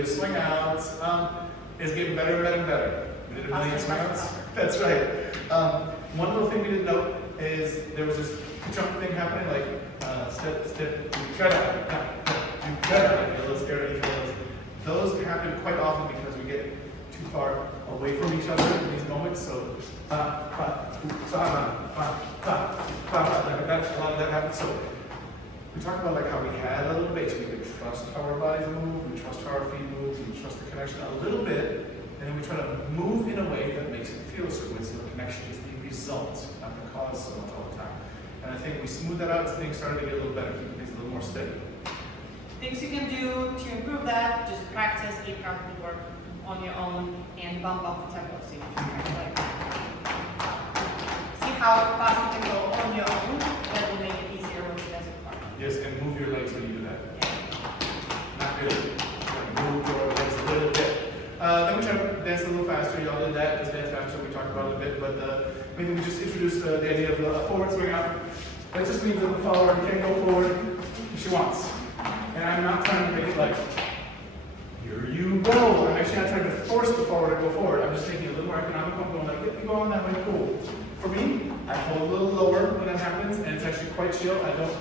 latest swing outs is getting better and better and better. We did a million swing outs. That's right. One little thing we didn't note is there was this jump thing happening, like step, you gotta, like a little scared of each other. Those happen quite often because we get too far away from each other in these moments. So, like that, a lot of that happens. So, we talked about like how we had a little base. We could trust how our bodies move, we trust how our feet move, we trust the connection a little bit, and then we try to move in a way that makes it feel so good. So the connection is the result, not the cause so much all the time. And I think we smoothed that out as things started to get a little better, keeping things a little more steady. Things you can do to improve that, just practice deep grounding work on your own and bump up the tempo. So you just kind of like see how fast you can go on your own. That will make it easier when you guys are partner. Yes, and move your legs when you do that. Yeah. Not really. Move your legs a little bit. Then we try to dance a little faster. Y'all did that. Let's dance faster. We talked about it a bit, but maybe we just introduced the idea of a forward swing out. That just means that the follower can go forward if she wants. And I'm not trying to make it like, here you go. I'm actually not trying to force the forward to go forward. I'm just taking a little more economical. I'm going like, if you go on that way, cool. For me, I hold a little lower when that happens, and it's actually quite chill. I don't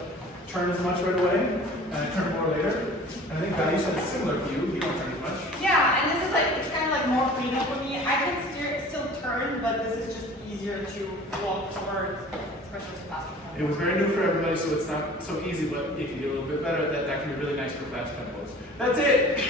turn as much right away, and I turn more later. And I think Val, you said it's similar for you. You don't turn as much. Yeah, and this is like, it's kind of like more freedom for me. I can still turn, but this is just easier to walk forward, especially to faster. It was very new for everybody, so it's not so easy, but if you get a little bit better, that can be really nice for fast tempos. That's it!